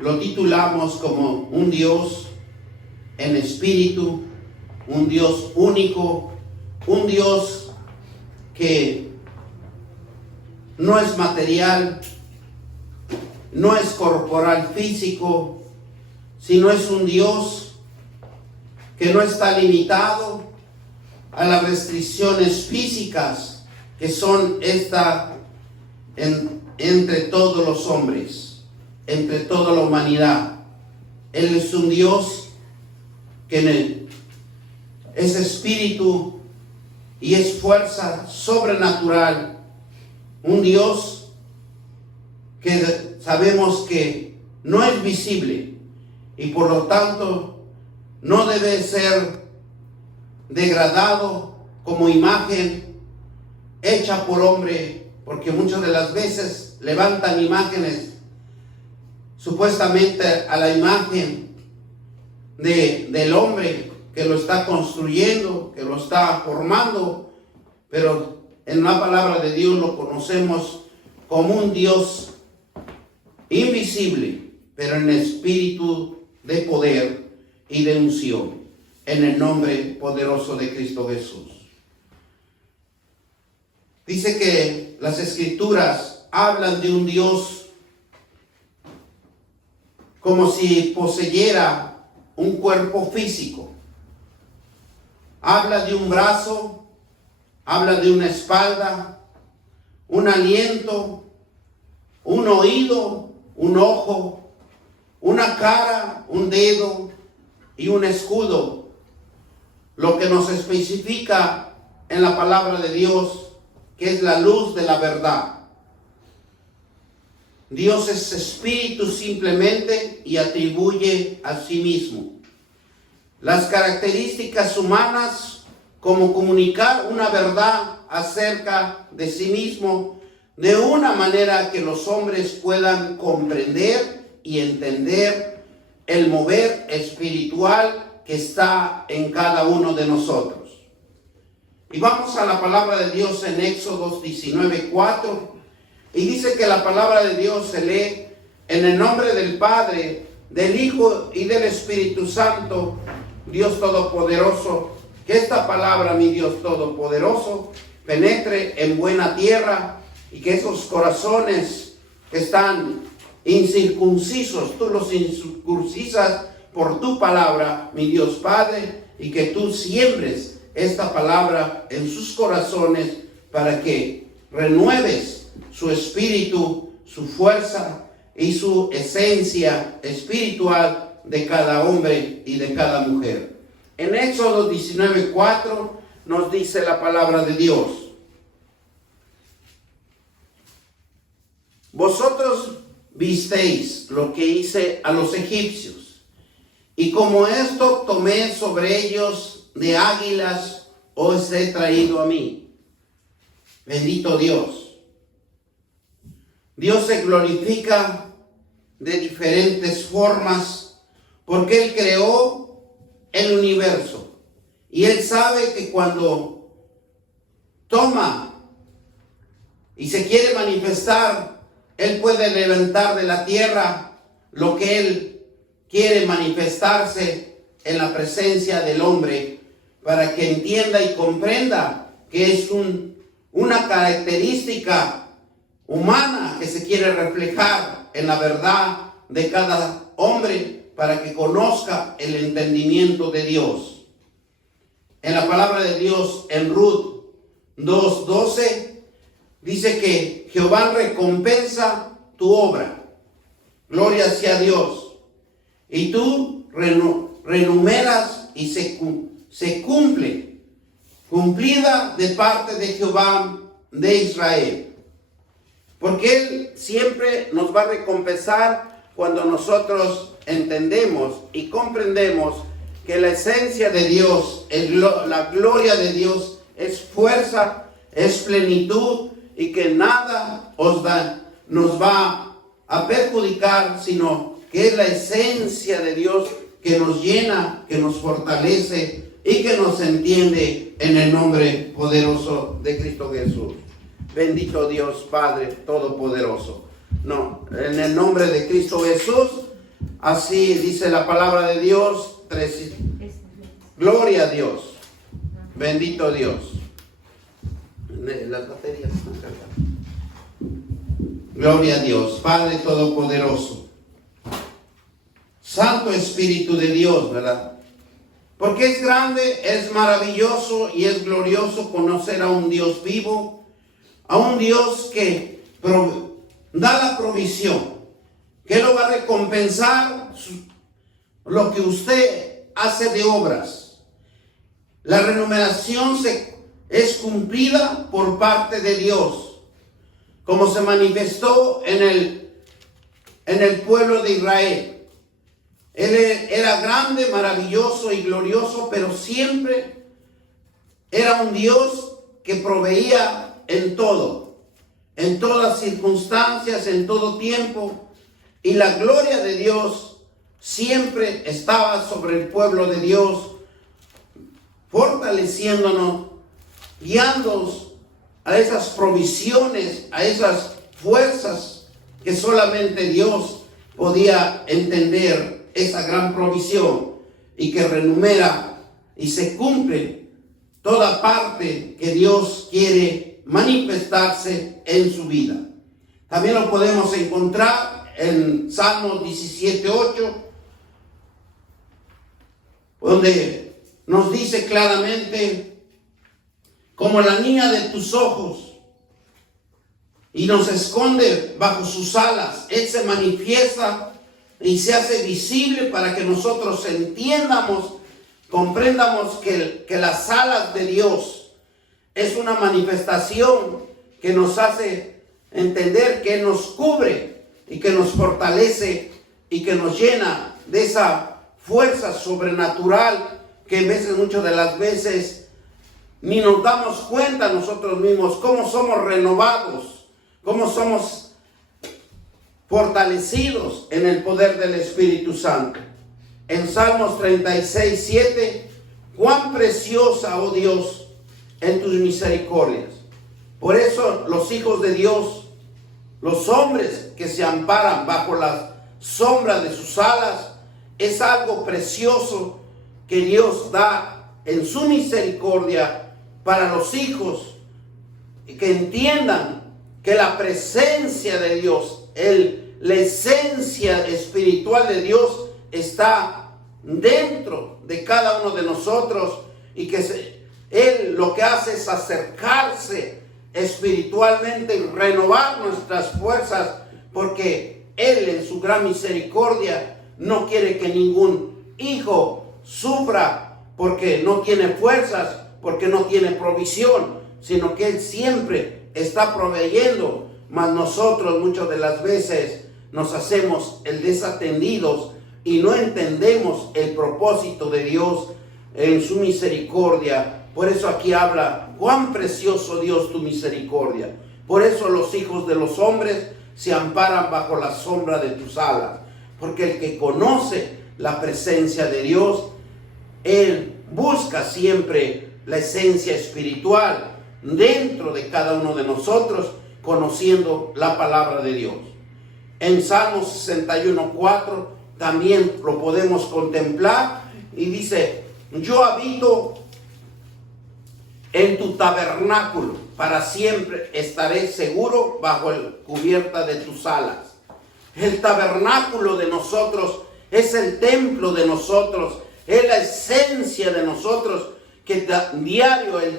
lo titulamos como un Dios en espíritu, un Dios único, un Dios que no es material, no es corporal físico, sino es un Dios que no está limitado a las restricciones físicas que son entre todos los hombres, entre toda la humanidad. Él es un Dios que es espíritu y es fuerza sobrenatural, un Dios que sabemos que no es visible y por lo tanto no debe ser degradado como imagen hecha por hombre, porque muchas de las veces levantan imágenes supuestamente a la imagen del hombre que lo está construyendo, que lo está formando, pero en la palabra de Dios lo conocemos como un Dios invisible, pero en espíritu de poder y de unción, en el nombre poderoso de Cristo Jesús. Dice que las Escrituras hablan de un Dios como si poseyera un cuerpo físico. Habla de un brazo, habla de una espalda, un aliento, un oído, un ojo, una cara, un dedo y un escudo. Lo que nos especifica en la palabra de Dios, que es la luz de la verdad. Dios es espíritu simplemente y atribuye a sí mismo las características humanas como comunicar una verdad acerca de sí mismo de una manera que los hombres puedan comprender y entender el mover espiritual que está en cada uno de nosotros. Y vamos a la palabra de Dios en Éxodo 19:4, y dice que la palabra de Dios se lee en el nombre del Padre, del Hijo y del Espíritu Santo, Dios Todopoderoso. Que esta palabra, mi Dios Todopoderoso, penetre en buena tierra y que esos corazones que están incircuncisos, tú los incircuncisas por tu palabra, mi Dios Padre, y que tú siembres esta palabra en sus corazones para que renueves su espíritu, su fuerza y su esencia espiritual de cada hombre y de cada mujer. En Éxodo 19:4 nos dice la palabra de Dios: vosotros visteis lo que hice a los egipcios, y como esto tomé sobre ellos de águilas, os he traído a mí. Bendito Dios. Dios se glorifica de diferentes formas porque Él creó el universo. Y Él sabe que cuando toma y se quiere manifestar, Él puede levantar de la tierra lo que Él quiere manifestarse en la presencia del hombre, para que entienda y comprenda que es una característica humana que se quiere reflejar en la verdad de cada hombre, para que conozca el entendimiento de Dios. En la palabra de Dios, en Ruth 2:12, dice que Jehová recompensa tu obra. Gloria sea a Dios. Y tú renumeras y se cumple, cumplida de parte de Jehová de Israel. Porque Él siempre nos va a recompensar cuando nosotros entendemos y comprendemos que la esencia de Dios, la gloria de Dios es fuerza, es plenitud, y que nada nos va a perjudicar, sino que es la esencia de Dios que nos llena, que nos fortalece y que nos entiende, en el nombre poderoso de Cristo Jesús. Bendito Dios Padre Todopoderoso. En el nombre de Cristo Jesús, Así dice la palabra de Dios. Gloria a Dios. Bendito Dios. Las baterías están cargadas. Gloria a Dios. Padre Todopoderoso. Santo Espíritu de Dios, ¿verdad? Porque es grande, es maravilloso y es glorioso conocer a un Dios vivo, a un Dios que da la provisión, que lo va a recompensar lo que usted hace de obras. La remuneración es cumplida por parte de Dios, como se manifestó en el pueblo de Israel. Él era grande, maravilloso y glorioso, pero siempre era un Dios que proveía en todo, en todas circunstancias, en todo tiempo. Y la gloria de Dios siempre estaba sobre el pueblo de Dios, fortaleciéndonos, guiándonos a esas provisiones, a esas fuerzas que solamente Dios podía entender. Esa gran provisión y que renumera y se cumple toda parte que Dios quiere manifestarse en su vida. También lo podemos encontrar en Salmos 17:8, donde nos dice claramente: como la niña de tus ojos, y nos esconde bajo sus alas. Él se manifiesta y se hace visible para que nosotros entiendamos, comprendamos que las alas de Dios es una manifestación que nos hace entender que Él nos cubre y que nos fortalece y que nos llena de esa fuerza sobrenatural que muchas de las veces ni nos damos cuenta nosotros mismos, cómo somos renovados, cómo somos fortalecidos en el poder del Espíritu Santo. En Salmos 36:7, cuán preciosa, oh Dios, en tus misericordias. Por eso los hijos de Dios, los hombres que se amparan bajo la sombra de sus alas, es algo precioso que Dios da en su misericordia para los hijos, que entiendan que la presencia de Dios, la esencia espiritual de Dios está dentro de cada uno de nosotros, y que Él lo que hace es acercarse espiritualmente y renovar nuestras fuerzas, porque Él en su gran misericordia no quiere que ningún hijo sufra porque no tiene fuerzas, porque no tiene provisión, sino que Él siempre está proveyendo. Mas nosotros muchas de las veces nos hacemos el desatendidos y no entendemos el propósito de Dios en su misericordia. Por eso aquí habla: cuán precioso, Dios, tu misericordia. Por eso los hijos de los hombres se amparan bajo la sombra de tus alas. Porque el que conoce la presencia de Dios, él busca siempre la esencia espiritual dentro de cada uno de nosotros, conociendo la palabra de Dios. En Salmos 61:4 también lo podemos contemplar, y dice: yo habito en tu tabernáculo, para siempre estaré seguro bajo la cubierta de tus alas. El tabernáculo de nosotros es el templo de nosotros, es la esencia de nosotros, que el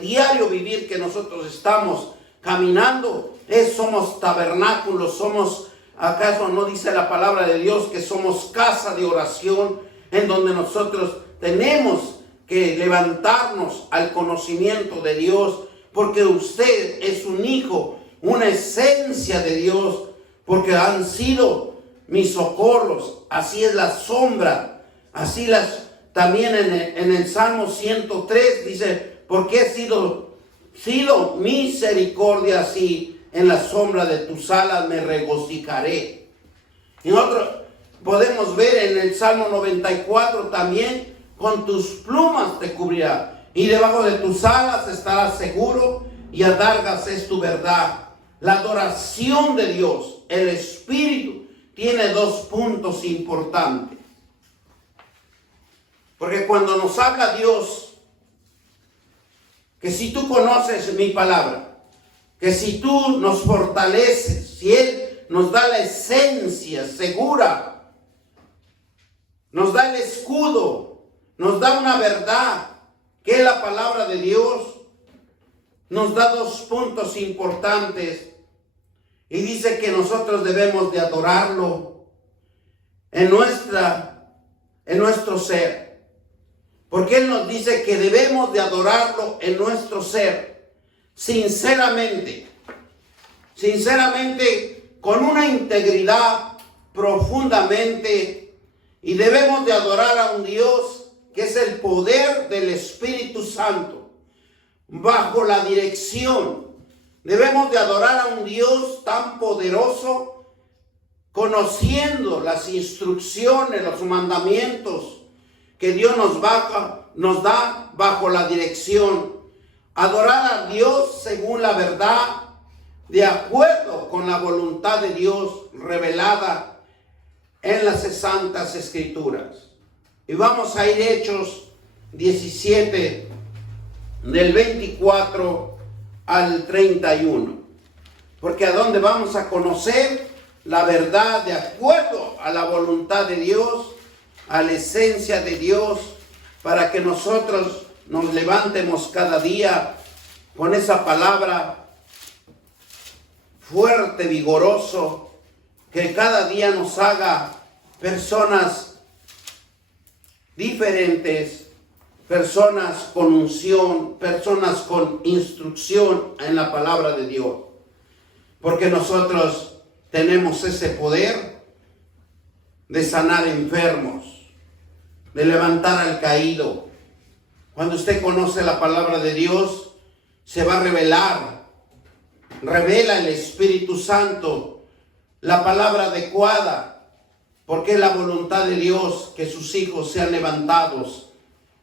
diario vivir que nosotros estamos caminando, somos tabernáculos, somos, ¿acaso no dice la palabra de Dios que somos casa de oración, en donde nosotros tenemos que levantarnos al conocimiento de Dios? Porque usted es un hijo, una esencia de Dios, porque han sido mis socorros. Así es la sombra, así también en el Salmo 103 dice: porque he sido misericordia, así en la sombra de tus alas me regocijaré. Y otro podemos ver en el Salmo 94 también: con tus plumas te cubrirá, y debajo de tus alas estarás seguro, y adargas es tu verdad. La adoración de Dios, el Espíritu, tiene dos puntos importantes. Porque cuando nos habla Dios, que si tú conoces mi palabra, que si tú nos fortaleces, si Él nos da la esencia segura, nos da el escudo, nos da una verdad, que es la palabra de Dios, nos da dos puntos importantes y dice que nosotros debemos de adorarlo en nuestro ser. Porque Él nos dice que debemos de adorarlo en nuestro ser, sinceramente, con una integridad profundamente, y debemos de adorar a un Dios que es el poder del Espíritu Santo, bajo la dirección. Debemos de adorar a un Dios tan poderoso, conociendo las instrucciones, los mandamientos que Dios nos da bajo la dirección. Adorar a Dios según la verdad, de acuerdo con la voluntad de Dios revelada en las santas escrituras. Y vamos a ir a Hechos 17, del 24 al 31. Porque a dónde vamos a conocer la verdad de acuerdo a la voluntad de Dios, a la esencia de Dios, para que nosotros nos levantemos cada día con esa palabra fuerte, vigoroso, que cada día nos haga personas diferentes, personas con unción, personas con instrucción en la palabra de Dios. Porque nosotros tenemos ese poder de sanar enfermos, de levantar al caído. Cuando usted conoce la palabra de Dios, se va a revela el Espíritu Santo la palabra adecuada, porque es la voluntad de Dios que sus hijos sean levantados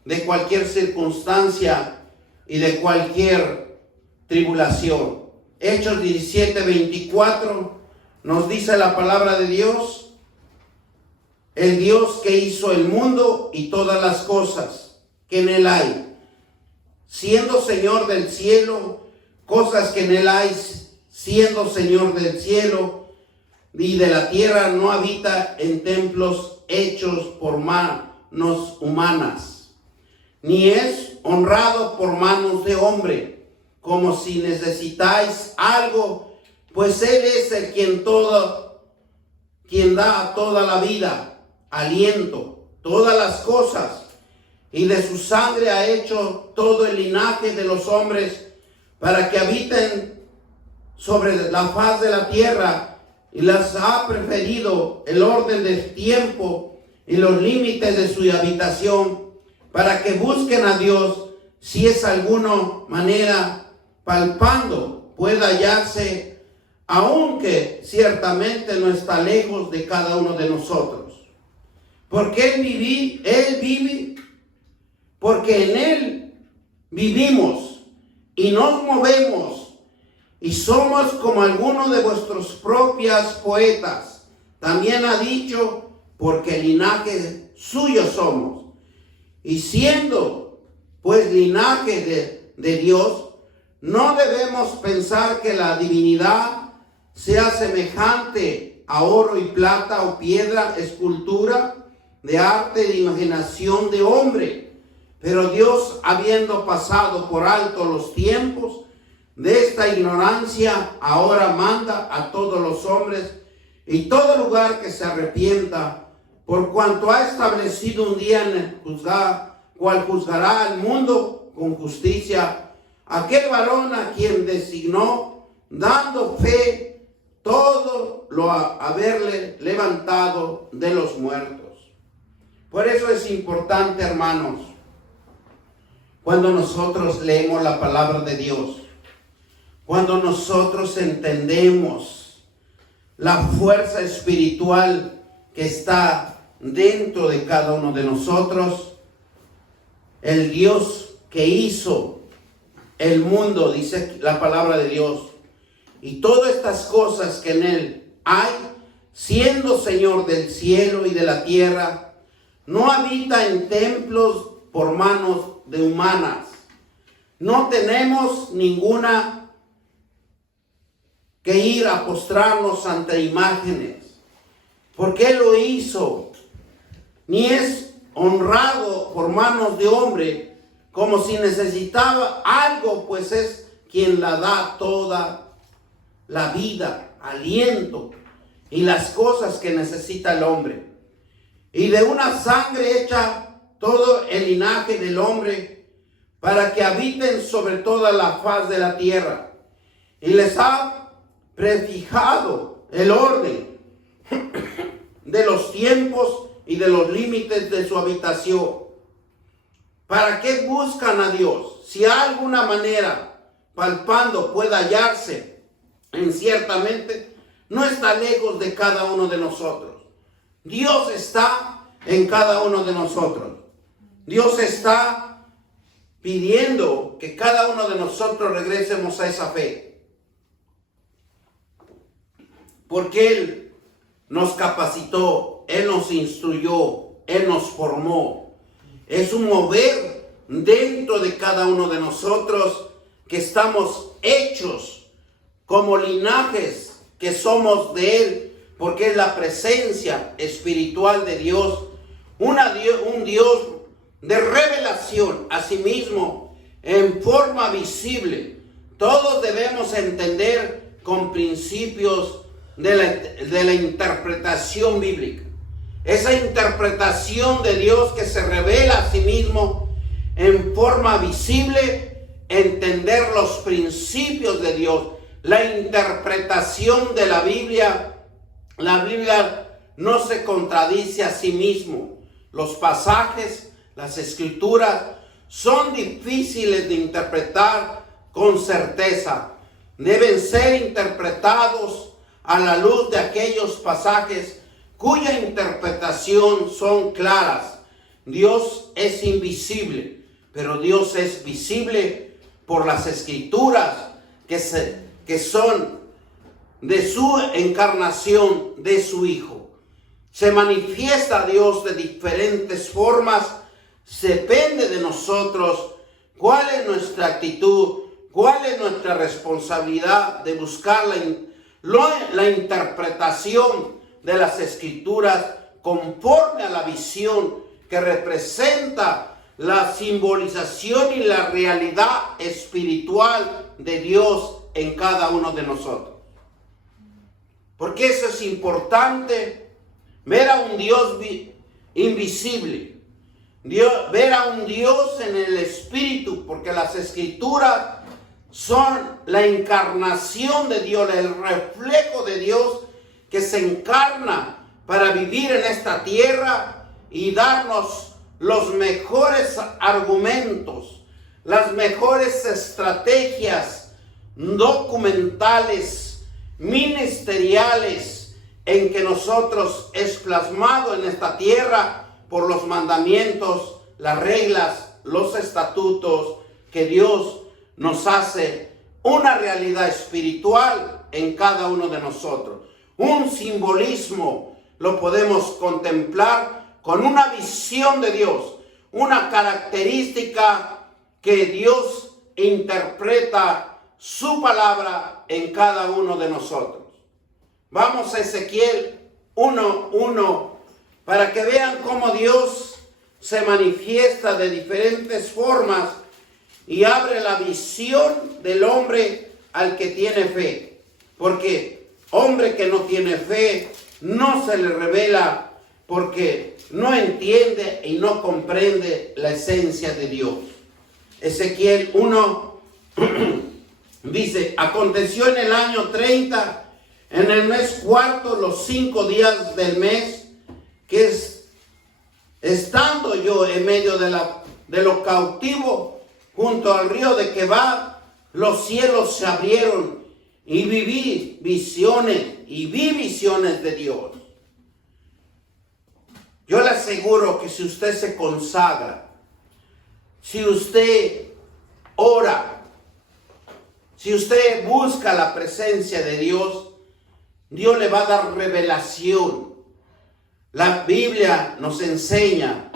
de cualquier circunstancia y de cualquier tribulación. Hechos 17, 24 nos dice la palabra de Dios: el Dios que hizo el mundo y todas las cosas que en él hay, siendo Señor del cielo, cosas que en él hay, siendo Señor del cielo y de la tierra, no habita en templos hechos por manos humanas, ni es honrado por manos de hombre, como si necesitáis algo, pues Él es el quien da toda la vida, aliento, todas las cosas, y de su sangre ha hecho todo el linaje de los hombres, para que habiten sobre la faz de la tierra, y las ha preferido el orden del tiempo y los límites de su habitación, para que busquen a Dios, si es alguna manera palpando pueda hallarse, aunque ciertamente no está lejos de cada uno de nosotros. Porque Él vive, porque en Él vivimos y nos movemos, y somos como algunos de vuestros propios poetas. También ha dicho, porque linaje suyo somos. Y siendo pues linaje de Dios, no debemos pensar que la divinidad sea semejante a oro y plata o piedra, escultura de arte de imaginación de hombre. Pero Dios, habiendo pasado por alto los tiempos de esta ignorancia, ahora manda a todos los hombres y todo lugar que se arrepienta, por cuanto ha establecido un día en el cual juzgará al mundo con justicia, aquel varón a quien designó, dando fe todo lo haberle levantado de los muertos. Por eso es importante, hermanos, cuando nosotros leemos la palabra de Dios, cuando nosotros entendemos la fuerza espiritual que está dentro de cada uno de nosotros, el Dios que hizo el mundo, dice la palabra de Dios, y todas estas cosas que en él hay, siendo Señor del cielo y de la tierra, no habita en templos por manos de humanas. No tenemos ninguna que ir a postrarnos ante imágenes, porque Él lo hizo, ni es honrado por manos de hombre, como si necesitaba algo, pues es quien la da toda la vida, aliento y las cosas que necesita el hombre. Y de una sangre hecha todo el linaje del hombre, para que habiten sobre toda la faz de la tierra. Y les ha prefijado el orden de los tiempos y de los límites de su habitación. ¿Para qué buscan a Dios? Si de alguna manera, palpando, puede hallarse, ciertamente no está lejos de cada uno de nosotros. Dios está en cada uno de nosotros. Dios está pidiendo que cada uno de nosotros regresemos a esa fe. Porque Él nos capacitó, Él nos instruyó, Él nos formó. Es un mover dentro de cada uno de nosotros que estamos hechos como linajes que somos de Él, porque es la presencia espiritual de Dios, un Dios de revelación a sí mismo en forma visible. Todos debemos entender con principios de la interpretación bíblica. Esa interpretación de Dios que se revela a sí mismo en forma visible, entender los principios de Dios. La interpretación de la Biblia no se contradice a sí mismo. Los pasajes, las escrituras son difíciles de interpretar con certeza. Deben ser interpretados a la luz de aquellos pasajes cuya interpretación son claras. Dios es invisible, pero Dios es visible por las escrituras que son de su encarnación, de su Hijo. Se manifiesta Dios de diferentes formas. Depende de nosotros cuál es nuestra actitud, cuál es nuestra responsabilidad de buscar la interpretación de las escrituras conforme a la visión que representa la simbolización y la realidad espiritual de Dios en cada uno de nosotros. Porque eso es importante, ver a un Dios invisible. Ver a un Dios en el Espíritu, porque las Escrituras son la encarnación de Dios, el reflejo de Dios que se encarna para vivir en esta tierra y darnos los mejores argumentos, las mejores estrategias documentales, ministeriales, en que nosotros es plasmado en esta tierra por los mandamientos, las reglas, los estatutos que Dios nos hace una realidad espiritual en cada uno de nosotros. Un simbolismo lo podemos contemplar con una visión de Dios, una característica que Dios interpreta su palabra en cada uno de nosotros. Vamos a Ezequiel 1:1 para que vean cómo Dios se manifiesta de diferentes formas y abre la visión del hombre al que tiene fe. Porque hombre que no tiene fe no se le revela, porque no entiende y no comprende la esencia de Dios. Ezequiel 1 dice: aconteció en el año 30, en el mes cuarto, los 5 días del mes, que estando yo en medio de lo cautivo, junto al río de Quebar, los cielos se abrieron y vi visiones de Dios. Yo le aseguro que si usted se consagra, si usted ora, si usted busca la presencia de Dios, Dios le va a dar revelación La Biblia nos enseña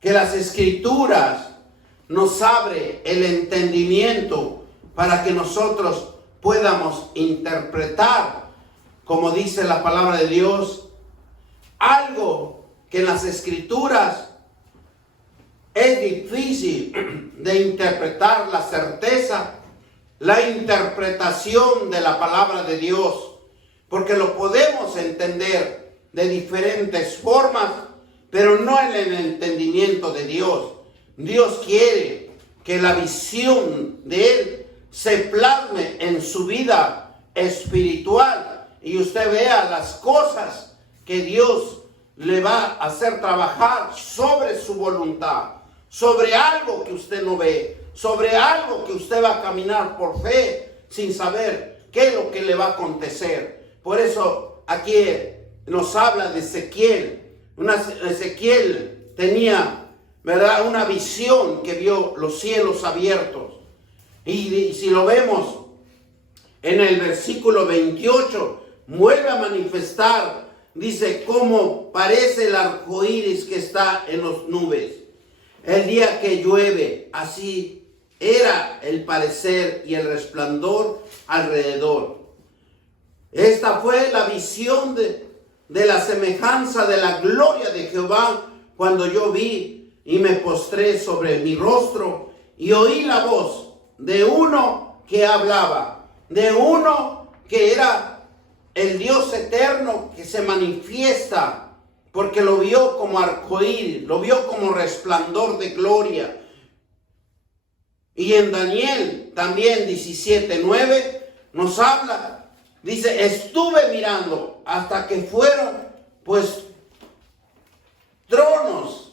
que las Escrituras nos abre el entendimiento para que nosotros podamos interpretar, como dice la palabra de Dios, algo que en las Escrituras es difícil de interpretar, la certeza, la interpretación de la palabra de Dios, porque lo podemos entender de diferentes formas, pero no en el entendimiento de Dios. Dios quiere que la visión de Él se plasme en su vida espiritual y usted vea las cosas que Dios le va a hacer trabajar sobre su voluntad, sobre algo que usted no ve, sobre algo que usted va a caminar por fe sin saber qué es lo que le va a acontecer. Por eso aquí nos habla de Ezequiel. Ezequiel tenía, ¿verdad?, una visión que vio los cielos abiertos. Y si lo vemos en el versículo 28, vuelve a manifestar, dice, cómo parece el arco iris que está en las nubes. El día que llueve, así era el parecer y el resplandor alrededor. Esta fue la visión de la semejanza de la gloria de Jehová cuando yo vi y me postré sobre mi rostro y oí la voz de uno que hablaba, de uno que era el Dios eterno que se manifiesta, porque lo vio como arcoíris, lo vio como resplandor de gloria. Y en Daniel también 17:9 nos habla, dice, estuve mirando hasta que fueron pues tronos,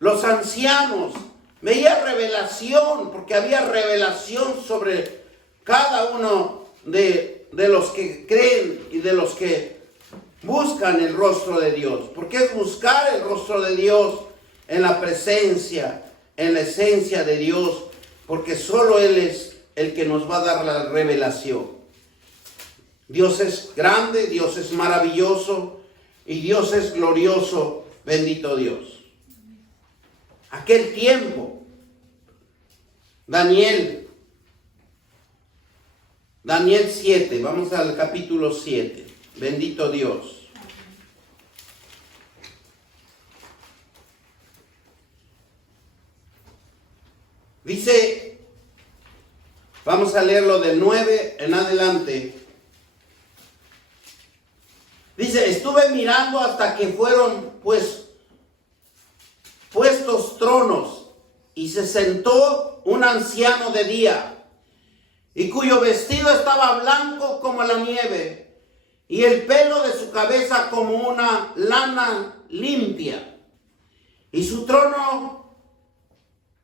los ancianos, veía revelación, porque había revelación sobre cada uno de los que creen y de los que buscan el rostro de Dios. Porque es buscar el rostro de Dios en la presencia, en la esencia de Dios, porque solo Él es el que nos va a dar la revelación. Dios es grande, Dios es maravilloso y Dios es glorioso, bendito Dios. Aquel tiempo, Daniel 7, vamos al capítulo 7, bendito Dios. Dice, vamos a leerlo del 9 en adelante. Dice, estuve mirando hasta que fueron pues puestos tronos y se sentó un anciano de día y cuyo vestido estaba blanco como la nieve y el pelo de su cabeza como una lana limpia y su trono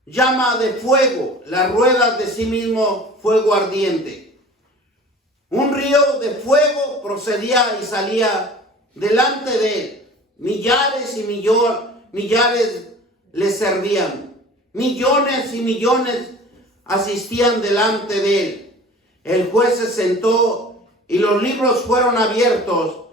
llama de fuego, las ruedas de sí mismo fuego ardiente. Un río de fuego procedía y salía delante de él. Millares y millares le servían. Millones y millones asistían delante de él. El juez se sentó y los libros fueron abiertos.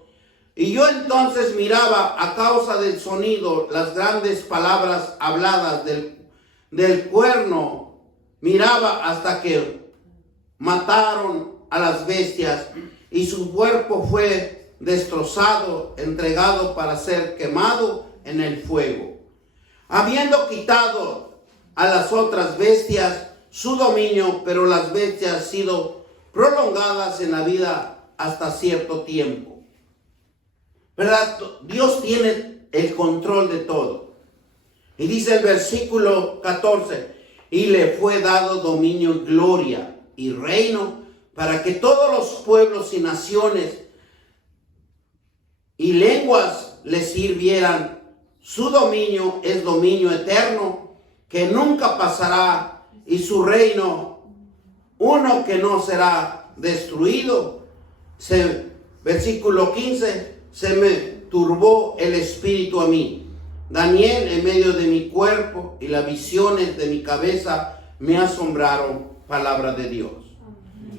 Y yo entonces miraba a causa del sonido las grandes palabras habladas del cuerno. Miraba hasta que mataron a las bestias y su cuerpo fue destrozado, entregado para ser quemado en el fuego. Habiendo quitado a las otras bestias su dominio, pero las bestias han sido prolongadas en la vida hasta cierto tiempo. ¿Verdad? Dios tiene el control de todo. Y dice el versículo 14, y le fue dado dominio, gloria y reino para que todos los pueblos y naciones y lenguas le sirvieran. Su dominio es dominio eterno que nunca pasará y su reino uno que no será destruido. Versículo 15, se me turbó el espíritu a mí. Daniel, en medio de mi cuerpo y las visiones de mi cabeza me asombraron. Palabra de Dios.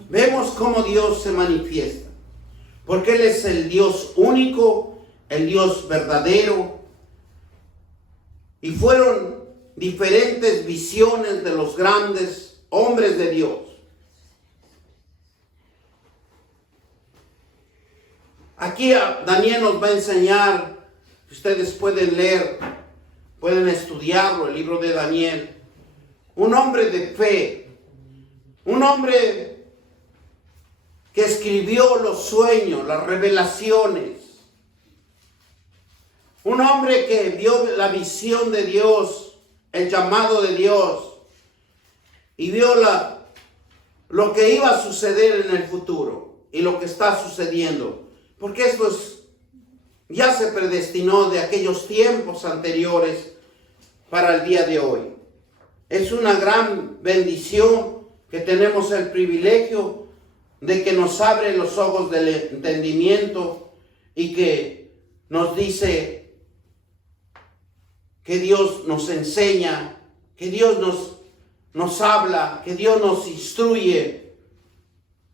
Vemos cómo Dios se manifiesta, porque Él es el Dios único el Dios verdadero. Y fueron diferentes visiones de los grandes hombres de Dios. Aquí Daniel nos va a enseñar, ustedes pueden leer, pueden estudiarlo, el libro de Daniel. Un hombre de fe, un hombre que escribió los sueños, las revelaciones. Un hombre que vio la visión de Dios, el llamado de Dios, y vio lo que iba a suceder en el futuro y lo que está sucediendo. Porque esto ya se predestinó de aquellos tiempos anteriores para el día de hoy. Es una gran bendición que tenemos el privilegio de que nos abre los ojos del entendimiento y que nos dice que Dios nos enseña, que Dios nos habla, que Dios nos instruye.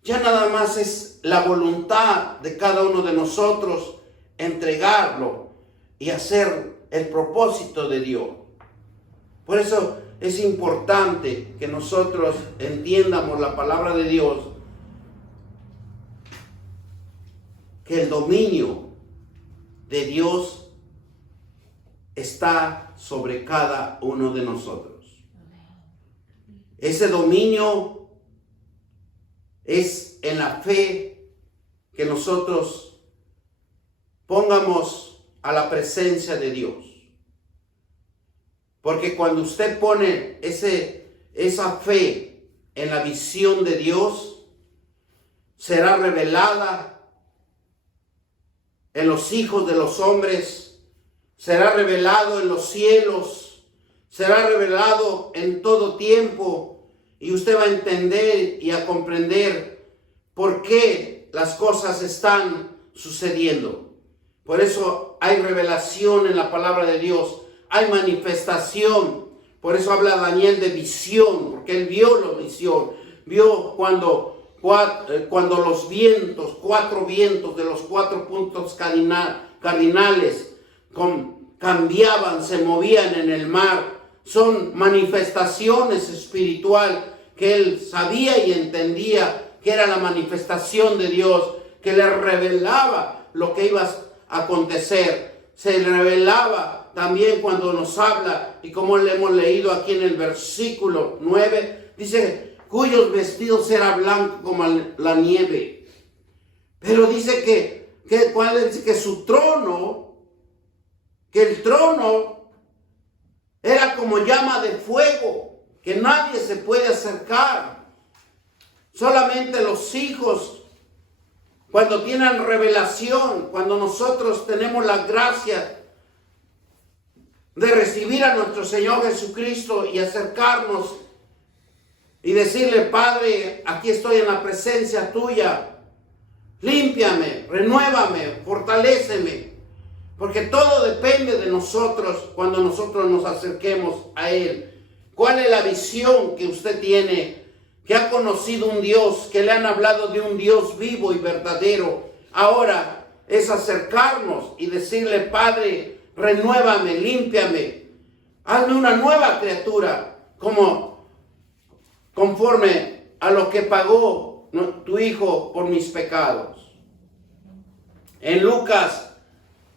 Ya nada más es la voluntad de cada uno de nosotros entregarlo y hacer el propósito de Dios. Por eso es importante que nosotros entiendamos la palabra de Dios, que el dominio de Dios está sobre cada uno de nosotros. Ese dominio es en la fe que nosotros pongamos a la presencia de Dios. Porque cuando usted pone esa fe en la visión de Dios, será revelada en los hijos de los hombres, será revelado en los cielos, será revelado en todo tiempo. Y usted va a entender y a comprender por qué las cosas están sucediendo. Por eso hay revelación en la palabra de Dios. Hay manifestación. Por eso habla Daniel de visión, porque él vio la visión. Vio cuando los vientos, 4 vientos de los 4 puntos cardinales cambiaban, se movían en el mar. Son manifestaciones espirituales que él sabía y entendía que era la manifestación de Dios, que le revelaba lo que iba a acontecer. Se revelaba también cuando nos habla, y como le hemos leído aquí en el versículo 9, dice, cuyos vestidos eran blancos como la nieve. Pero dice que su trono, que el trono era como llama de fuego, que nadie se puede acercar. Solamente los hijos, cuando tienen revelación, cuando nosotros tenemos la gracia de recibir a nuestro Señor Jesucristo y acercarnos y decirle, Padre, aquí estoy en la presencia tuya, límpiame, renuévame, fortaléceme. Porque todo depende de nosotros cuando nosotros nos acerquemos a Él. ¿Cuál es la visión que usted tiene? Que ha conocido un Dios, que le han hablado de un Dios vivo y verdadero. Ahora es acercarnos y decirle, Padre, renuévame, límpiame. Hazme una nueva criatura, conforme a lo que pagó tu Hijo por mis pecados. En Lucas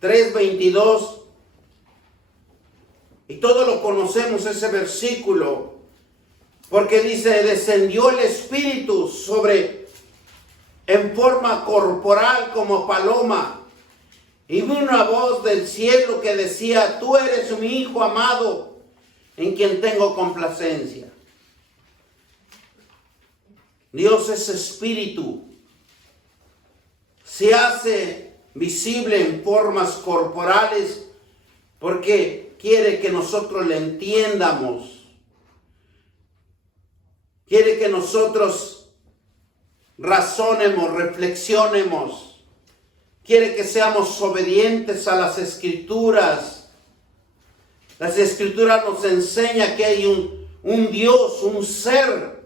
3:22, y todos lo conocemos ese versículo, porque dice, descendió el Espíritu en forma corporal como paloma, y vi una voz del cielo que decía, tú eres mi Hijo amado, en quien tengo complacencia. Dios es Espíritu, se hace visible en formas corporales porque quiere que nosotros le entiendamos. Quiere que nosotros razonemos, reflexionemos. Quiere que seamos obedientes a las Escrituras. Las Escrituras nos enseñan que hay un Dios, un ser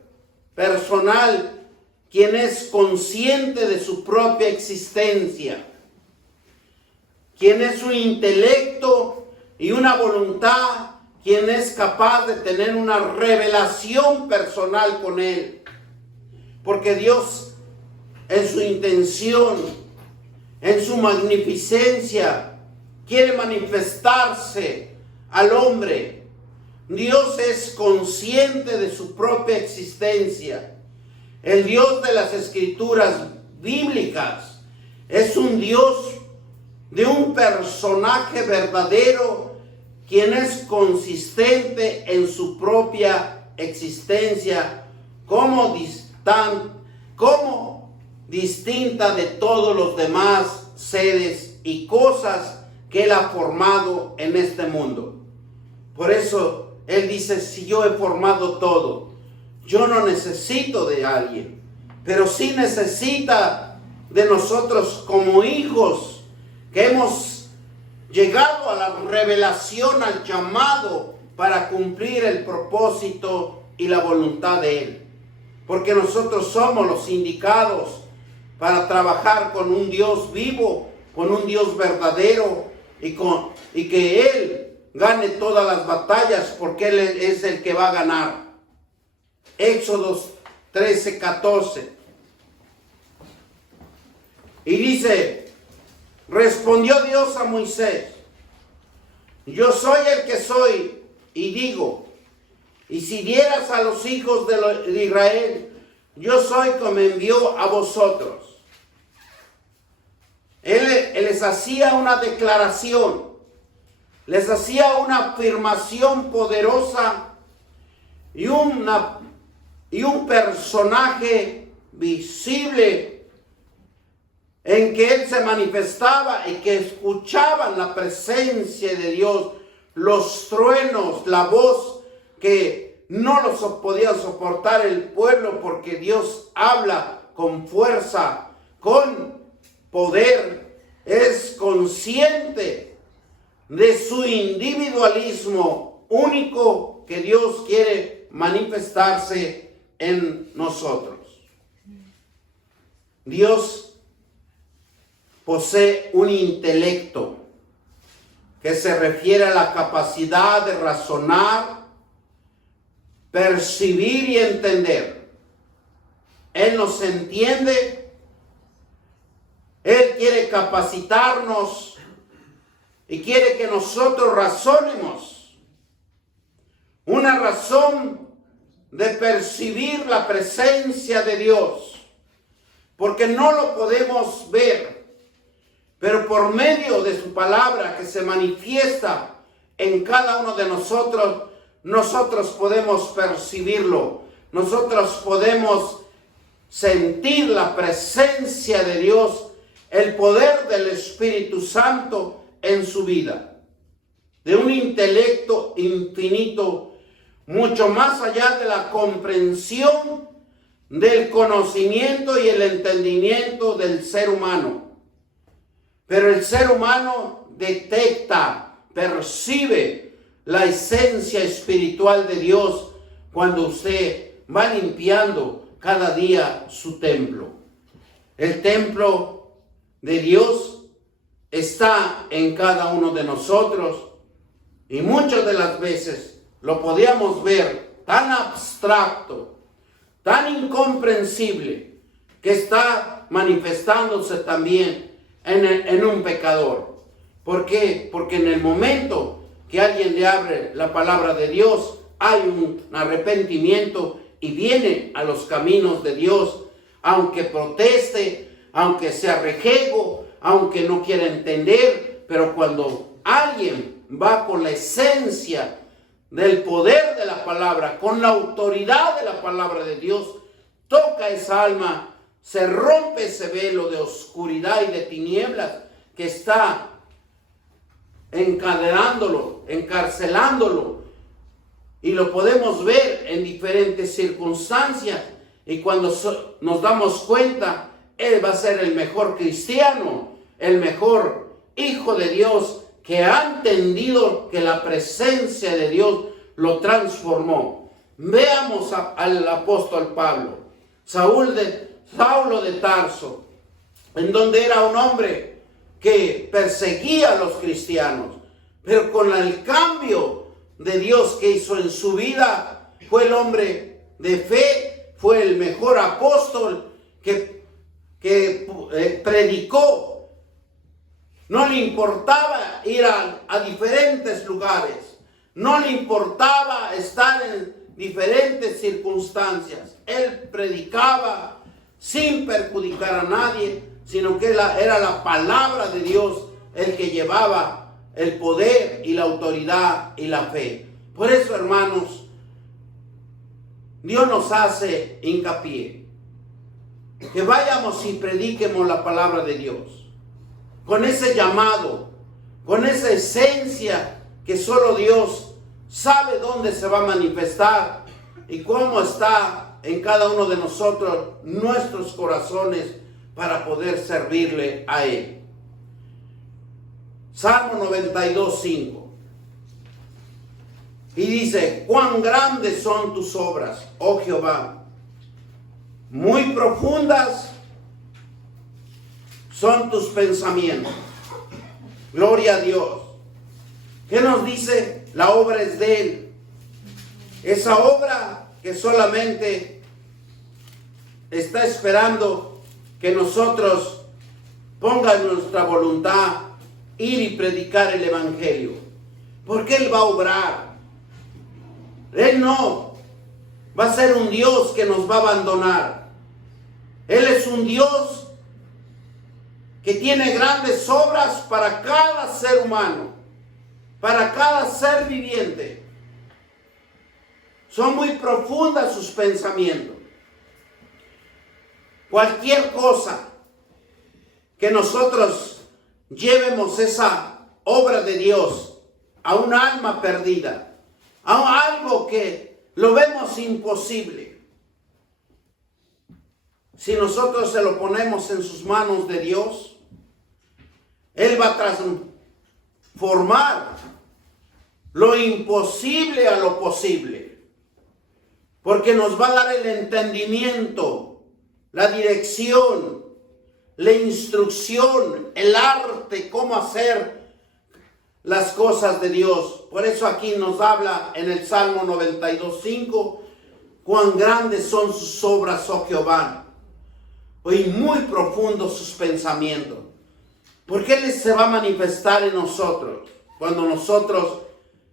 personal, quien es consciente de su propia existencia, quien es un intelecto y una voluntad, quien es capaz de tener una revelación personal con Él. Porque Dios, en su intención, en su magnificencia, quiere manifestarse al hombre. Dios es consciente de su propia existencia. El Dios de las Escrituras bíblicas es un Dios de un personaje verdadero, quien es consistente en su propia existencia como distinta de todos los demás seres y cosas que Él ha formado en este mundo. Por eso Él dice, si yo he formado todo, yo no necesito de alguien, pero sí necesita de nosotros como hijos que hemos llegado a la revelación, al llamado para cumplir el propósito y la voluntad de Él. Porque nosotros somos los indicados para trabajar con un Dios vivo, con un Dios verdadero y que Él gane todas las batallas, porque Él es el que va a ganar. Éxodo 13:14. Y dice, respondió Dios a Moisés, yo soy el que soy, y digo, y si dieras a los hijos de Israel, yo soy que me envió a vosotros. Él les hacía una declaración, les hacía una afirmación poderosa y un personaje visible en que Él se manifestaba y que escuchaban la presencia de Dios, los truenos, la voz que no los podía soportar el pueblo, porque Dios habla con fuerza, con poder, es consciente de su individualismo único que Dios quiere manifestarse en nosotros. Dios posee un intelecto que se refiere a la capacidad de razonar, percibir y entender. Él nos entiende, Él quiere capacitarnos y quiere que nosotros razonemos. Una razón de percibir la presencia de Dios, porque no lo podemos ver, pero por medio de su palabra que se manifiesta en cada uno de nosotros, nosotros podemos percibirlo, nosotros podemos sentir la presencia de Dios, el poder del Espíritu Santo en su vida, de un intelecto infinito, mucho más allá de la comprensión, del conocimiento y el entendimiento del ser humano. Pero el ser humano detecta, percibe la esencia espiritual de Dios cuando usted va limpiando cada día su templo. El templo de Dios está en cada uno de nosotros y muchas de las veces lo podíamos ver tan abstracto, tan incomprensible, que está manifestándose también en un pecador. ¿Por qué? Porque en el momento que alguien le abre la palabra de Dios, hay un arrepentimiento y viene a los caminos de Dios, aunque proteste, aunque sea rejego, aunque no quiera entender, pero cuando alguien va con la esencia del poder de la palabra, con la autoridad de la palabra de Dios, toca esa alma, se rompe ese velo de oscuridad y de tinieblas que está encadenándolo, encarcelándolo, y lo podemos ver en diferentes circunstancias, y cuando nos damos cuenta, él va a ser el mejor cristiano, el mejor hijo de Dios, que ha entendido que la presencia de Dios lo transformó. Veamos al apóstol Pablo, Saulo de Tarso, en donde era un hombre que perseguía a los cristianos, pero con el cambio de Dios que hizo en su vida, fue el hombre de fe, fue el mejor apóstol que predicó. No le importaba ir a diferentes lugares, no le importaba estar en diferentes circunstancias. Él predicaba sin perjudicar a nadie, sino que era la palabra de Dios el que llevaba el poder y la autoridad y la fe. Por eso, hermanos, Dios nos hace hincapié que vayamos y prediquemos la palabra de Dios con ese llamado, con esa esencia que solo Dios sabe dónde se va a manifestar y cómo está en cada uno de nosotros nuestros corazones para poder servirle a Él. Salmo 92:5. Y dice: cuán grandes son tus obras, oh Jehová, muy profundas son tus pensamientos. Gloria a Dios. ¿Qué nos dice? La obra es de Él. Esa obra que solamente está esperando que nosotros pongan nuestra voluntad, ir y predicar el evangelio. Porque Él va a obrar. Él no va a ser un Dios que nos va a abandonar. Él es un Dios que tiene grandes obras para cada ser humano, para cada ser viviente. Son muy profundas sus pensamientos. Cualquier cosa que nosotros llevemos esa obra de Dios a un alma perdida, a algo que lo vemos imposible, si nosotros se lo ponemos en sus manos de Dios, Él va a transformar lo imposible a lo posible, porque nos va a dar el entendimiento, la dirección, la instrucción, el arte, cómo hacer las cosas de Dios. Por eso aquí nos habla en el Salmo 92:5, cuán grandes son sus obras, oh Jehová, y muy profundos sus pensamientos. Porque Él se va a manifestar en nosotros cuando nosotros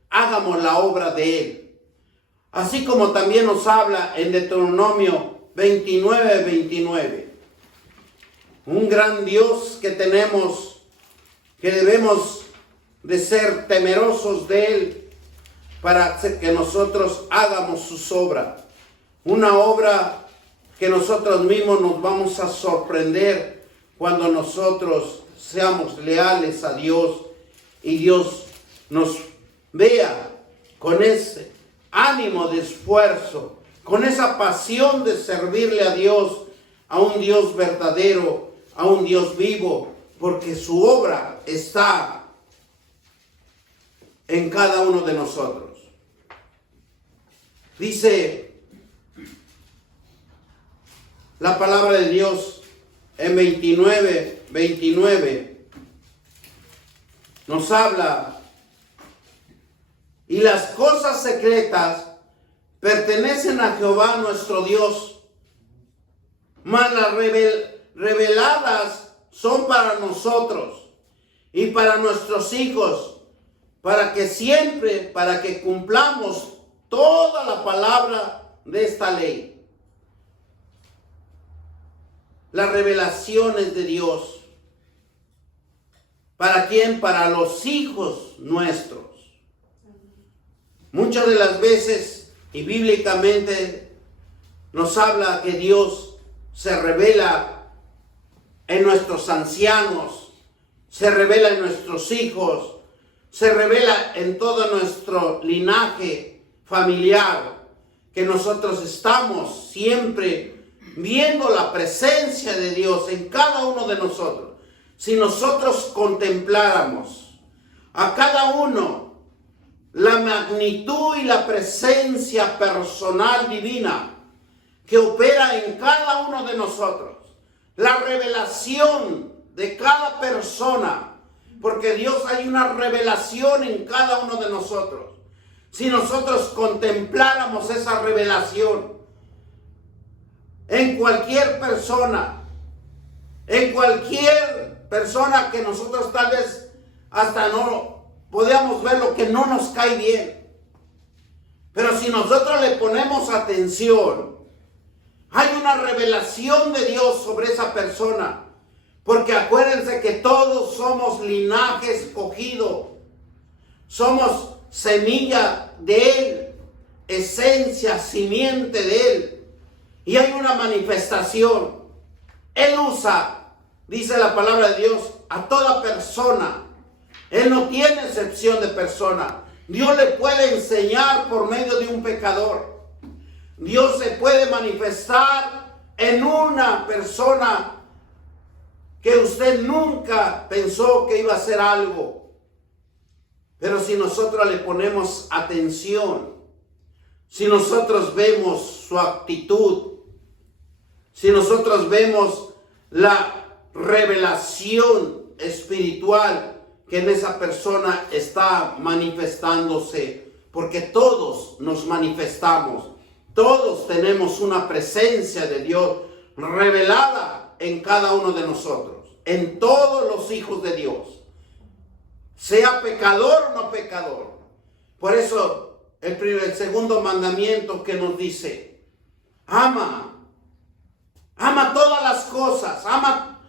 hagamos la obra de Él. Así como también nos habla en Deuteronomio 29:29. Un gran Dios que tenemos, que debemos de ser temerosos de Él para que nosotros hagamos sus obras. Una obra que nosotros mismos nos vamos a sorprender cuando nosotros seamos leales a Dios y Dios nos vea con ese ánimo de esfuerzo, con esa pasión de servirle a Dios, a un Dios verdadero, a un Dios vivo, porque su obra está en cada uno de nosotros. Dice la palabra de Dios en 29:29, nos habla: y las cosas secretas pertenecen a Jehová nuestro Dios, mas las reveladas son para nosotros y para nuestros hijos, para que cumplamos toda la palabra de esta ley. Las revelaciones de Dios. ¿Para quién? Para los hijos nuestros. Muchas de las veces, y bíblicamente, nos habla que Dios se revela en nuestros ancianos, se revela en nuestros hijos, se revela en todo nuestro linaje familiar, que nosotros estamos siempre viendo la presencia de Dios en cada uno de nosotros. Si nosotros contempláramos a cada uno la magnitud y la presencia personal divina que opera en cada uno de nosotros, la revelación de cada persona, porque Dios hay una revelación en cada uno de nosotros. Si nosotros contempláramos esa revelación en cualquier persona que nosotros tal vez hasta no podíamos ver lo que no nos cae bien, pero si nosotros le ponemos atención, hay una revelación de Dios sobre esa persona. Porque acuérdense que todos somos linaje escogido. Somos semilla de Él, esencia, simiente de Él. Y hay una manifestación. Él usa, dice la palabra de Dios, a toda persona. Él no tiene excepción de persona. Dios le puede enseñar por medio de un pecador. Dios se puede manifestar en una persona que usted nunca pensó que iba a hacer algo. Pero si nosotros le ponemos atención, si nosotros vemos su actitud, si nosotros vemos la revelación espiritual que en esa persona está manifestándose, porque todos nos manifestamos, todos tenemos una presencia de Dios revelada en cada uno de nosotros, en todos los hijos de Dios, sea pecador o no pecador. Por eso el segundo mandamiento que nos dice, ama todas las cosas, ama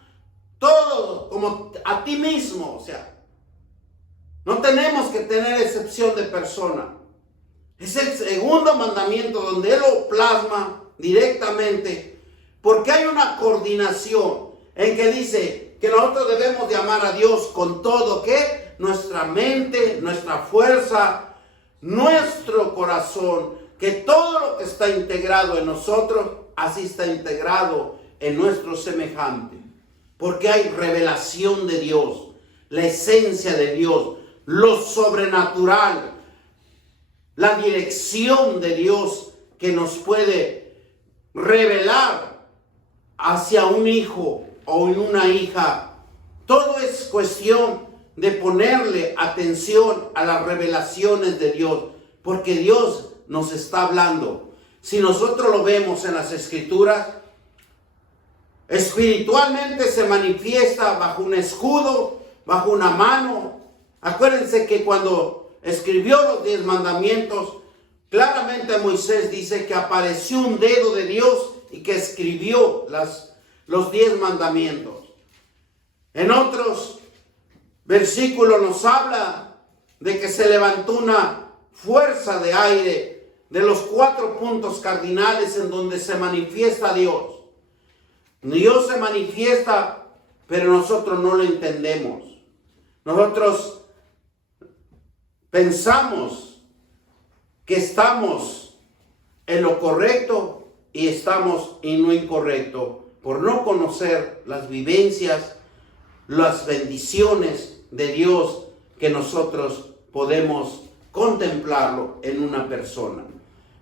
todo como a ti mismo. O sea, no tenemos que tener excepción de persona. Es el segundo mandamiento donde Él lo plasma directamente. Porque hay una coordinación en que dice que nosotros debemos de amar a Dios con todo, ¿qué? Nuestra mente, nuestra fuerza, nuestro corazón, que todo lo que está integrado en nosotros, así está integrado en nuestro semejante. Porque hay revelación de Dios, la esencia de Dios, lo sobrenatural, la dirección de Dios que nos puede revelar hacia un hijo o una hija. Todo es cuestión de ponerle atención a las revelaciones de Dios, porque Dios nos está hablando. Si nosotros lo vemos en las Escrituras, espiritualmente se manifiesta bajo un escudo, bajo una mano. Acuérdense que cuando escribió los 10 mandamientos, claramente Moisés dice que apareció un dedo de Dios y que escribió los 10 mandamientos. En otros versículos nos habla de que se levantó una fuerza de aire de los 4 puntos cardinales en donde se manifiesta Dios. Dios se manifiesta, pero nosotros no lo entendemos. Nosotros pensamos que estamos en lo correcto y estamos en lo incorrecto por no conocer las vivencias, las bendiciones de Dios que nosotros podemos contemplarlo en una persona.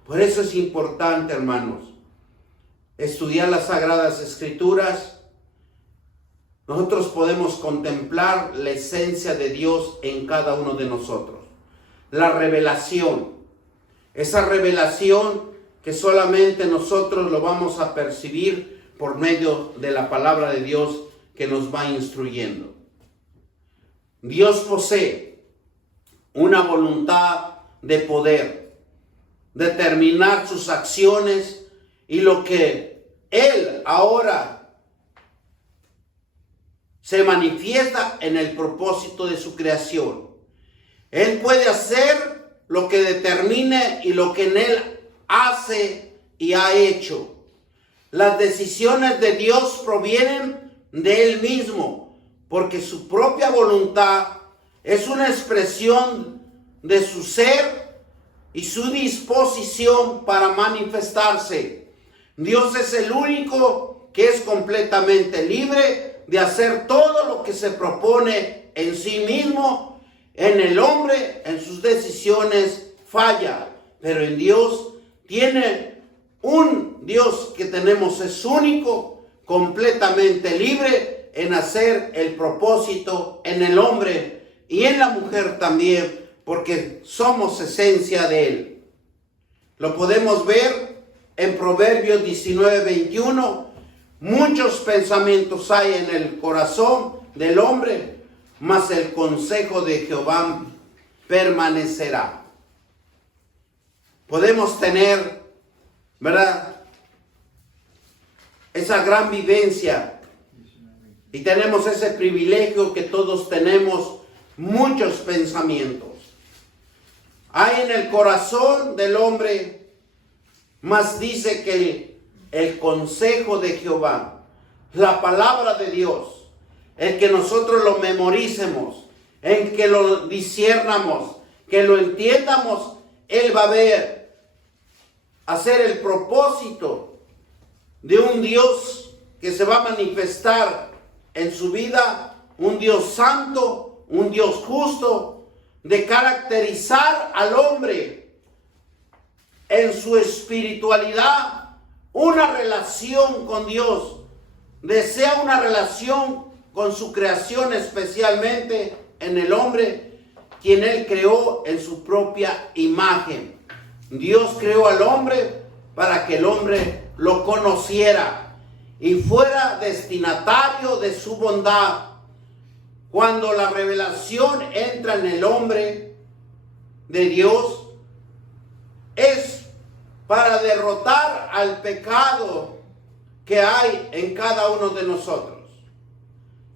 Por eso es importante, hermanos, estudiar las Sagradas Escrituras. Nosotros podemos contemplar la esencia de Dios en cada uno de nosotros. La revelación, esa revelación que solamente nosotros lo vamos a percibir por medio de la palabra de Dios que nos va instruyendo. Dios posee una voluntad de poder determinar sus acciones y lo que Él ahora se manifiesta en el propósito de su creación. Él puede hacer lo que determine y lo que en Él hace y ha hecho. Las decisiones de Dios provienen de Él mismo, porque su propia voluntad es una expresión de su ser y su disposición para manifestarse. Dios es el único que es completamente libre de hacer todo lo que se propone en sí mismo. En el hombre, en sus decisiones, falla, pero en Dios tiene un Dios que tenemos, es único, completamente libre en hacer el propósito en el hombre y en la mujer también, porque somos esencia de Él. Lo podemos ver en Proverbios 19:21. Muchos pensamientos hay en el corazón del hombre, mas el consejo de Jehová permanecerá. Podemos tener, ¿verdad?, esa gran vivencia y tenemos ese privilegio que todos tenemos, muchos pensamientos. Hay en el corazón del hombre, mas dice que el consejo de Jehová, la palabra de Dios, el que nosotros lo memoricemos, en que lo disciernamos, que lo entiendamos, Él va a ver, hacer el propósito de un Dios que se va a manifestar en su vida, un Dios santo, un Dios justo, de caracterizar al hombre en su espiritualidad, una relación con Dios, desea una relación con su creación, especialmente en el hombre, quien Él creó en su propia imagen. Dios creó al hombre para que el hombre lo conociera y fuera destinatario de su bondad. Cuando la revelación entra en el hombre de Dios, es para derrotar al pecado que hay en cada uno de nosotros.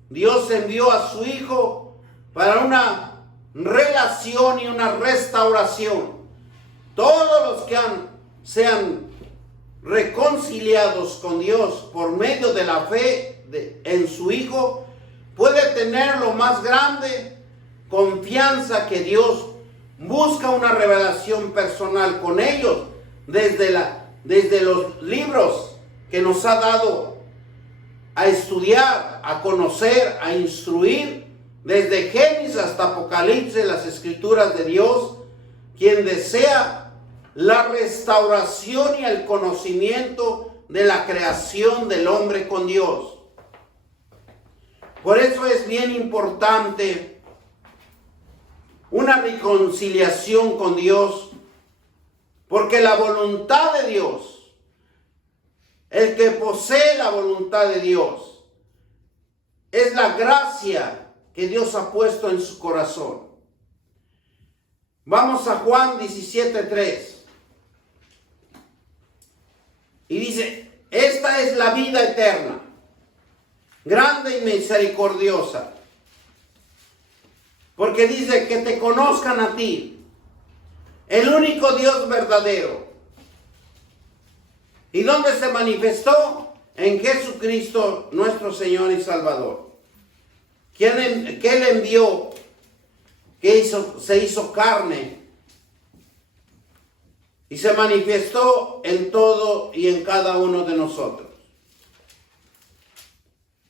Dios envió a su Hijo para una relación y una restauración. Todos los que sean reconciliados con Dios por medio de la fe en su Hijo, puede tener lo más grande confianza que Dios busca una revelación personal con ellos desde los libros que nos ha dado a estudiar, a conocer, a instruir, desde Génesis hasta Apocalipsis, las escrituras de Dios, quien desea la restauración y el conocimiento de la creación del hombre con Dios. Por eso es bien importante una reconciliación con Dios, porque la voluntad de Dios, el que posee la voluntad de Dios, es la gracia que Dios ha puesto en su corazón. Vamos a Juan 17:3. Y dice, esta es la vida eterna, grande y misericordiosa, porque dice que te conozcan a ti, el único Dios verdadero. ¿Y dónde se manifestó? En Jesucristo, nuestro Señor y Salvador. Que Él envió, se hizo carne y se manifestó en todo y en cada uno de nosotros.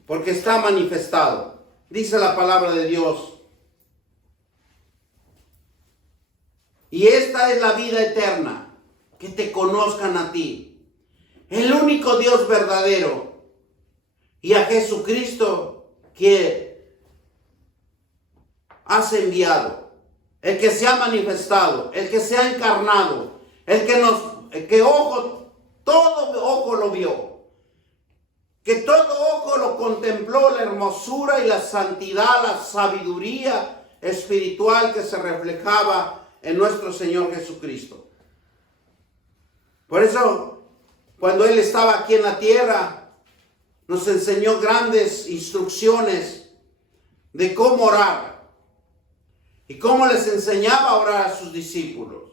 Porque está manifestado. Dice la palabra de Dios. Y esta es la vida eterna, que te conozcan a ti, el único Dios verdadero, y a Jesucristo que has enviado, el que se ha manifestado, el que se ha encarnado, todo ojo lo vio, que todo ojo lo contempló, la hermosura y la santidad, la sabiduría espiritual que se reflejaba en nuestro Señor Jesucristo. Por eso, cuando Él estaba aquí en la tierra, nos enseñó grandes instrucciones de cómo orar y cómo les enseñaba a orar a sus discípulos.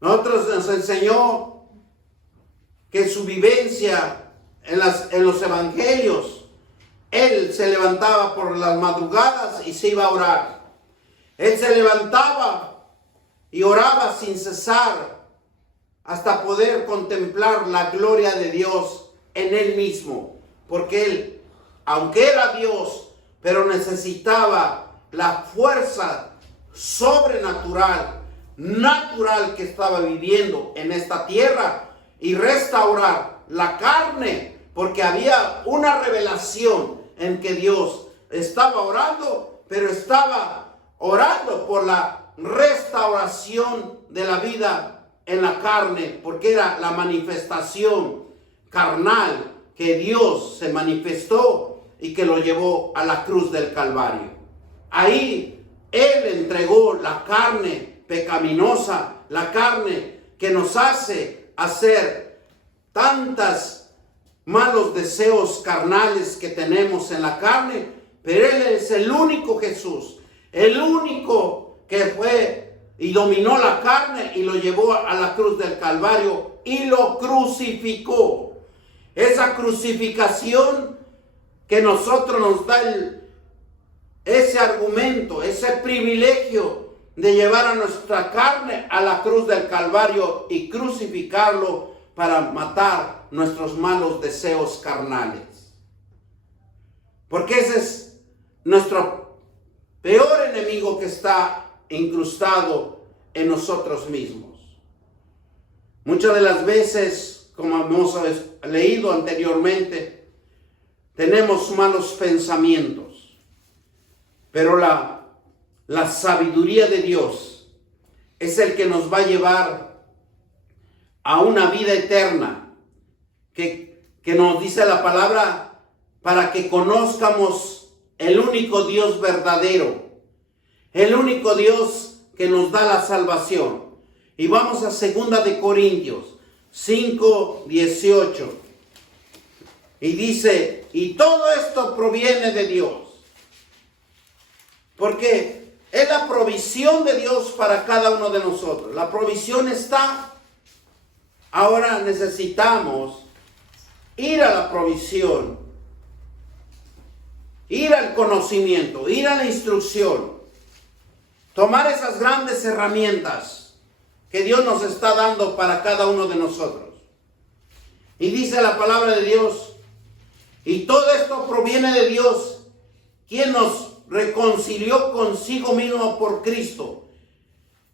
Nosotros nos enseñó que su vivencia en los evangelios, Él se levantaba por las madrugadas y se iba a orar. Él se levantaba y oraba sin cesar hasta poder contemplar la gloria de Dios en Él mismo. Porque Él, aunque era Dios, pero necesitaba la fuerza sobrenatural, natural que estaba viviendo en esta tierra y restaurar la carne, porque había una revelación en que Dios estaba orando, pero estaba orando por la restauración de la vida en la carne, porque era la manifestación carnal que Dios se manifestó y que lo llevó a la cruz del Calvario. Ahí Él entregó la carne pecaminosa, la carne que nos hace hacer tantas malos deseos carnales que tenemos en la carne, pero Él es el único Jesús, el único que fue y dominó la carne y lo llevó a la cruz del Calvario y lo crucificó. Esa crucificación que nosotros nos da ese argumento, ese privilegio de llevar a nuestra carne a la cruz del Calvario y crucificarlo para matar nuestros malos deseos carnales. Porque ese es nuestro peor enemigo que está incrustado en nosotros mismos. Muchas de las veces, como hemos leído anteriormente, tenemos malos pensamientos, pero la sabiduría de Dios es el que nos va a llevar a una vida eterna, que nos dice la palabra, para que conozcamos el único Dios verdadero, el único Dios que nos da la salvación. Y vamos a 2 de Corintios 5:18. Y dice, y todo esto proviene de Dios. Porque es la provisión de Dios para cada uno de nosotros. La provisión está. Ahora necesitamos ir a la provisión, ir al conocimiento, ir a la instrucción, tomar esas grandes herramientas que Dios nos está dando para cada uno de nosotros. Y dice la palabra de Dios, y todo esto proviene de Dios, quien nos reconcilió consigo mismo por Cristo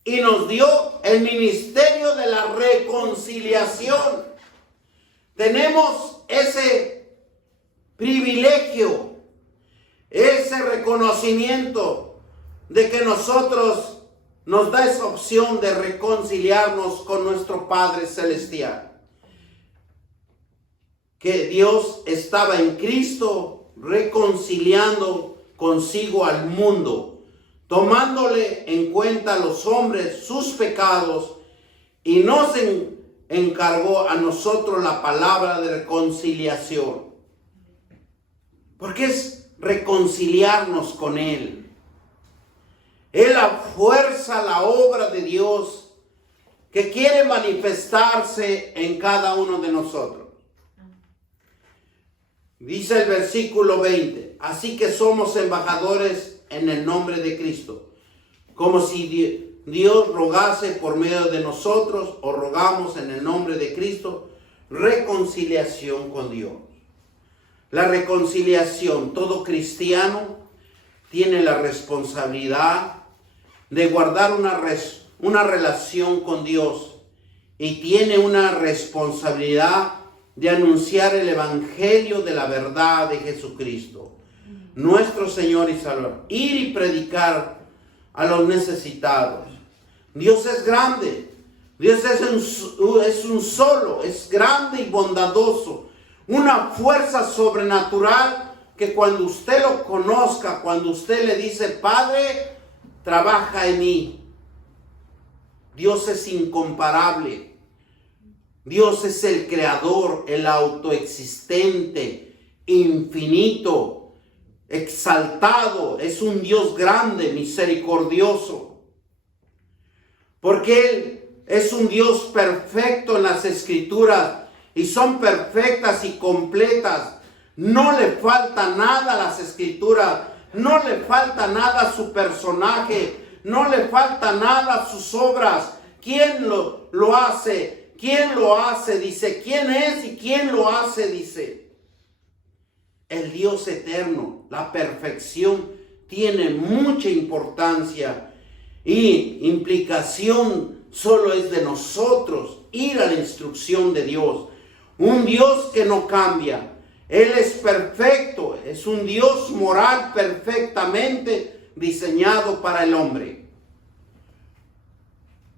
y nos dio el ministerio de la reconciliación. Tenemos ese privilegio, ese reconocimiento de que nosotros nos da esa opción de reconciliarnos con nuestro Padre Celestial. Que Dios estaba en Cristo reconciliando consigo al mundo, tomándole en cuenta a los hombres sus pecados, y nos encargó a nosotros la palabra de reconciliación. Porque es reconciliarnos con Él. Es la fuerza, la obra de Dios que quiere manifestarse en cada uno de nosotros. Dice el versículo 20, así que somos embajadores en el nombre de Cristo, como si Dios rogase por medio de nosotros, o rogamos en el nombre de Cristo, reconciliación con Dios. La reconciliación, todo cristiano tiene la responsabilidad de guardar una relación con Dios, y tiene una responsabilidad de anunciar el evangelio de la verdad de Jesucristo, nuestro Señor y Salvador. Ir y predicar a los necesitados. Dios es grande. Dios es un solo, es grande y bondadoso. Una fuerza sobrenatural que cuando usted lo conozca, cuando usted le dice, Padre, trabaja en mí. Dios es incomparable. Dios es el creador, el autoexistente, infinito, exaltado. Es un Dios grande, misericordioso. Porque Él es un Dios perfecto en las Escrituras, y son perfectas y completas. No le falta nada a las Escrituras, no le falta nada a su personaje, no le falta nada a sus obras. ¿Quién lo hace? ¿Quién lo hace? Dice, ¿quién es y quién lo hace? Dice, el Dios eterno. La perfección tiene mucha importancia y implicación solo es de nosotros ir a la instrucción de Dios. Un Dios que no cambia. Él es perfecto, es un Dios moral perfectamente diseñado para el hombre.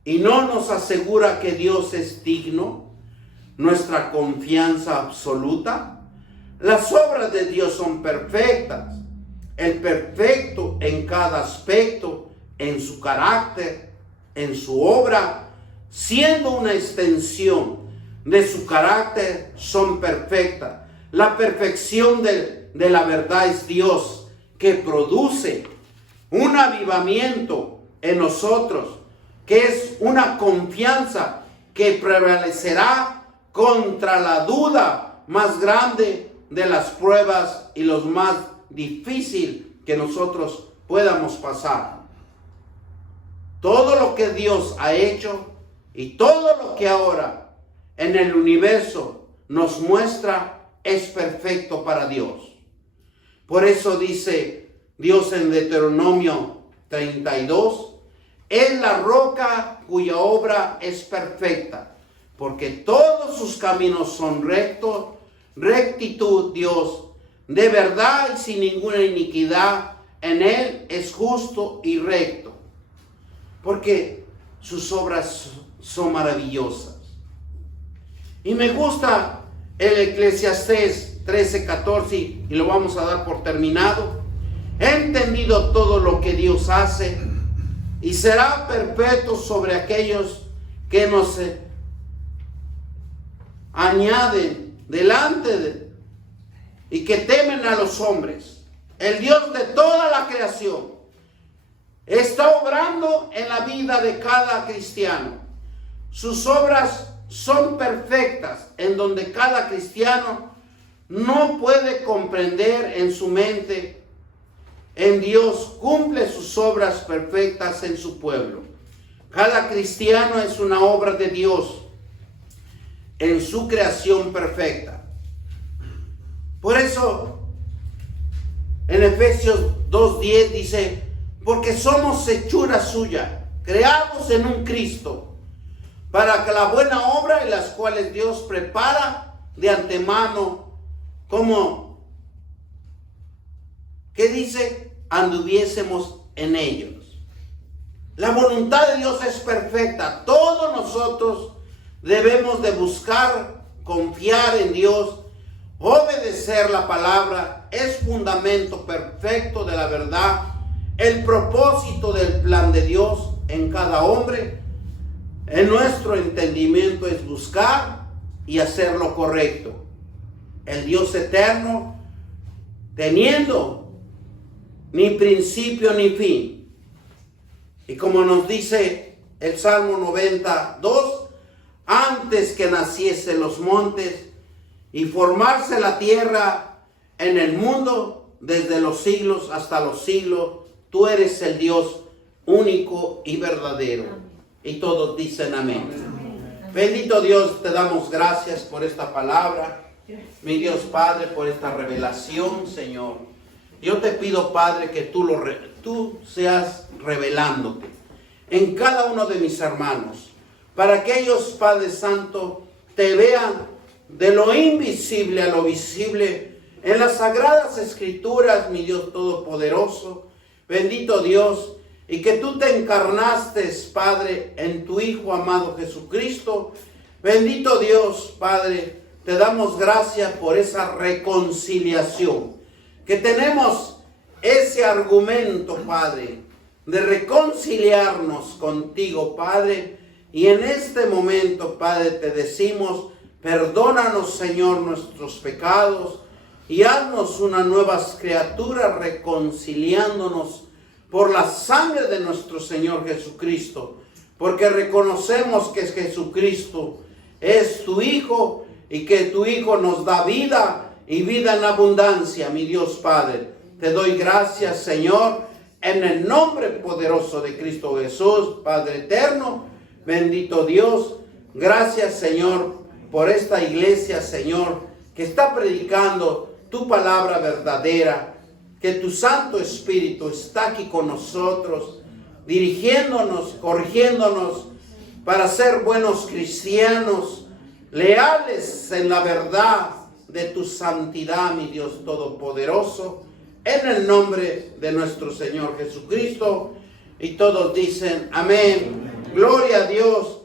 Y no nos asegura que Dios es digno, nuestra confianza absoluta. Las obras de Dios son perfectas. El perfecto en cada aspecto, en su carácter, en su obra, siendo una extensión de su carácter, son perfectas. La perfección de la verdad es Dios, que produce un avivamiento en nosotros, que es una confianza que prevalecerá contra la duda más grande de las pruebas y los más difíciles que nosotros podamos pasar. Todo lo que Dios ha hecho y todo lo que ahora en el universo nos muestra es perfecto para Dios. Por eso dice Dios en Deuteronomio 32, es la roca cuya obra es perfecta, porque todos sus caminos son rectos, rectitud Dios, de verdad y sin ninguna iniquidad, en él es justo y recto, porque sus obras son maravillosas. Y me gusta el Eclesiastés 13:14, y lo vamos a dar por terminado. He entendido todo lo que Dios hace, y será perpetuo sobre aquellos que nos añaden delante y que temen a los hombres. El Dios de toda la creación está obrando en la vida de cada cristiano. Sus obras son perfectas, en donde cada cristiano no puede comprender en su mente. En Dios cumple sus obras perfectas en su pueblo. Cada cristiano es una obra de Dios en su creación perfecta. Por eso, en Efesios 2:10 dice, porque somos hechura suya, creados en un Cristo, para que la buena obra y las cuales Dios prepara de antemano, como, ¿qué dice? Anduviésemos en ellos. La voluntad de Dios es perfecta. Todos nosotros debemos de buscar, confiar en Dios, obedecer la palabra. Es fundamento perfecto de la verdad. El propósito del plan de Dios en cada hombre, en nuestro entendimiento, es buscar y hacer lo correcto. El Dios eterno, teniendo ni principio ni fin. Y como nos dice el Salmo 92, antes que naciesen los montes y formarse la tierra en el mundo, desde los siglos hasta los siglos, tú eres el Dios único y verdadero. Y todos dicen amén. Amén. Bendito Dios, te damos gracias por esta palabra. Mi Dios Padre, por esta revelación, Señor. Yo te pido, Padre, que tú seas revelándote en cada uno de mis hermanos, para que ellos, Padre Santo, te vean de lo invisible a lo visible en las sagradas escrituras, mi Dios Todopoderoso. Bendito Dios, y que tú te encarnaste, Padre, en tu Hijo amado Jesucristo. Bendito Dios, Padre, te damos gracias por esa reconciliación, que tenemos ese argumento, Padre, de reconciliarnos contigo, Padre. Y en este momento, Padre, te decimos, perdónanos, Señor, nuestros pecados y haznos una nueva criatura, reconciliándonos por la sangre de nuestro Señor Jesucristo, porque reconocemos que Jesucristo es tu Hijo y que tu Hijo nos da vida y vida en abundancia, mi Dios Padre. Te doy gracias, Señor, en el nombre poderoso de Cristo Jesús, Padre eterno. Bendito Dios, gracias, Señor, por esta iglesia, Señor, que está predicando tu palabra verdadera, que tu Santo Espíritu está aquí con nosotros, dirigiéndonos, corrigiéndonos, para ser buenos cristianos, leales en la verdad, de tu santidad, mi Dios Todopoderoso, en el nombre de nuestro Señor Jesucristo. Y todos dicen amén. Gloria a Dios.